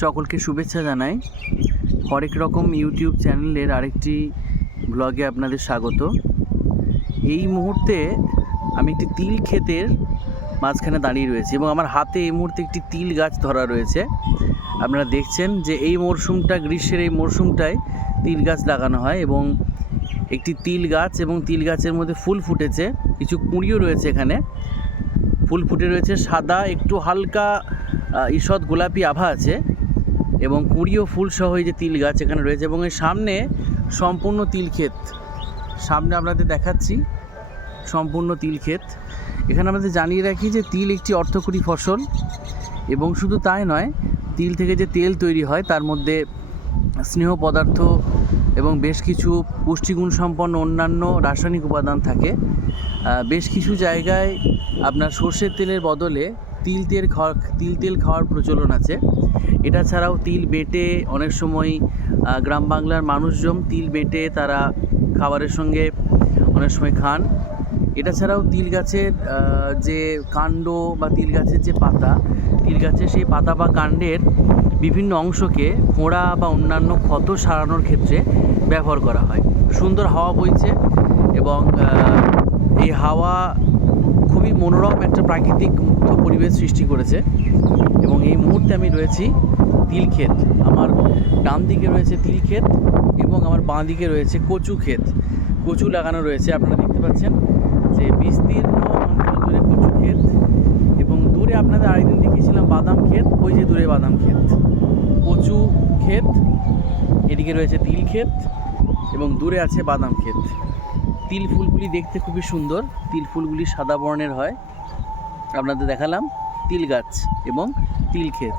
সকলকে শুভেচ্ছা জানাই। হরেক রকম ইউটিউব চ্যানেলের আরেকটি ব্লগে আপনাদের স্বাগত। এই মুহূর্তে আমি একটি তিল ক্ষেতের মাঝখানে দাঁড়িয়ে রয়েছি এবং আমার হাতে এই মুহূর্তে একটি তিল গাছ ধরা রয়েছে। আপনারা দেখছেন যে এই মরশুমটা, গ্রীষ্মের এই মরশুমটায় তিল গাছ লাগানো হয় এবং একটি তিল গাছ এবং তিল গাছের মধ্যে ফুল ফুটেছে। কিছু কুঁড়িও রয়েছে এখানে। ফুল ফুটে রয়েছে সাদা, একটু হালকা ঈষৎ গোলাপি আভা আছে। এবং কুঁড়িও ফুল সহ এই যে তিল গাছ এখানে রয়েছে এবং এর সামনে সম্পূর্ণ তিল ক্ষেত। সামনে আপনাদের দেখাচ্ছি সম্পূর্ণ তিল ক্ষেত। এখানে আমাদের জানিয়ে রাখি যে তিল একটি অর্থকরী ফসল এবং শুধু তাই নয়, তিল থেকে যে তেল তৈরি হয় তার মধ্যে স্নেহ পদার্থ এবং বেশ কিছু পুষ্টিগুণ সম্পন্ন অন্যান্য রাসায়নিক উপাদান থাকে। বেশ কিছু জায়গায় আপনার সর্ষের তেলের বদলে তিল তেল খাওয়া, তিল তেল খাওয়ার প্রচলন আছে। এটা ছাড়াও তিল বেটে অনেক সময় গ্রাম বাংলার মানুষজন তিল বেটে তারা খাবারের সঙ্গে অনেক সময় খান। এটা ছাড়াও তিল গাছের যে কাণ্ড বা তিল গাছের যে পাতা, তিল গাছের সেই পাতা বা কাণ্ডের বিভিন্ন অংশকে ফোঁড়া বা অন্যান্য ক্ষত সারানোর ক্ষেত্রে ব্যবহার করা হয়। সুন্দর হাওয়া বইছে এবং এই হাওয়া খুবই মনোরম একটা প্রাকৃতিক মুক্ত পরিবেশ সৃষ্টি করেছে। এবং এই মুহূর্তে আমি রয়েছি তিল ক্ষেত আমার ডান দিকে রয়েছে তিল ক্ষেত এবং আমার বাঁ দিকে রয়েছে কচু ক্ষেত। কচু লাগানো রয়েছে, আপনারা দেখতে পাচ্ছেন যে বিস্তীর্ণ অঞ্চল জুড়ে কচু ক্ষেত এবং দূরে আপনাদের আরেকদিন দেখিয়েছিলাম বাদাম ক্ষেত, ওই যে দূরে বাদাম ক্ষেত। কচু ক্ষেত, এদিকে রয়েছে তিল ক্ষেত এবং দূরে আছে বাদাম ক্ষেত। তিল ফুলগুলি দেখতে খুবই সুন্দর। তিল ফুলগুলি সাদা বর্ণের হয়। আপনাদের দেখালাম তিল গাছ এবং তিল ক্ষেত।